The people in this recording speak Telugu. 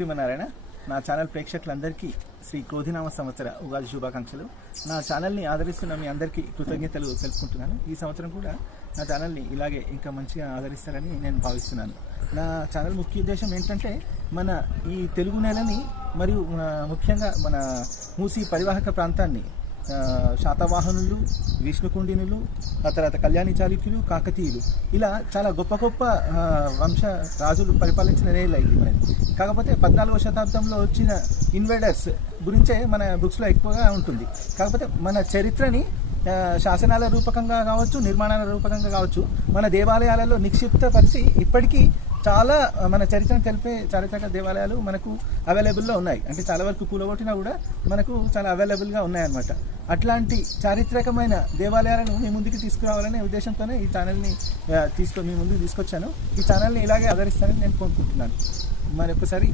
శ్రీమన్నారాయణ. నా ఛానల్ ప్రేక్షకులందరికీ శ్రీ క్రోధినామ సంవత్సర ఉగాది శుభాకాంక్షలు. నా ఛానల్ని ఆదరిస్తున్న మీ అందరికీ కృతజ్ఞతలు తెలుపుకుంటున్నాను. ఈ సంవత్సరం కూడా నా ఛానల్ని ఇలాగే ఇంకా మంచిగా ఆదరిస్తారని నేను భావిస్తున్నాను. నా ఛానల్ ముఖ్య ఉద్దేశం ఏంటంటే మన ఈ తెలుగు నేలని మరియు ముఖ్యంగా మన మూసీ పరివాహక ప్రాంతాన్ని శాతవాహనులు, విష్ణుకుండినులు, ఆ తర్వాత కళ్యాణి చాళుక్యులు, కాకతీయులు ఇలా చాలా గొప్ప గొప్ప వంశ రాజులు పరిపాలించిన నేల ఇది మనది. కాకపోతే 14వ శతాబ్దంలో వచ్చిన ఇన్వేడర్స్ గురించే మన బుక్స్లో ఎక్కువగా ఉంటుంది. కాకపోతే మన చరిత్రని శాసనాల రూపకంగా కావచ్చు, నిర్మాణాల రూపకంగా కావచ్చు, మన దేవాలయాలలో నిక్షిప్తపరిచి ఇప్పటికీ చాలా మన చరిత్రను తెలిపే చారిత్రక దేవాలయాలు మనకు అవైలబుల్లో ఉన్నాయి. అంటే చాలా వరకు కూలగొట్టినా కూడా మనకు చాలా అవైలబుల్గా ఉన్నాయన్నమాట. అట్లాంటి చారిత్రకమైన దేవాలయాలను మీ ముందుకు తీసుకురావాలనే ఉద్దేశంతోనే ఈ ఛానల్ని మీ ముందుకు తీసుకొచ్చాను. ఈ ఛానల్ని ఇలాగే ఆదరిస్తానని నేను కోరుకుంటున్నాను. మరొకసారి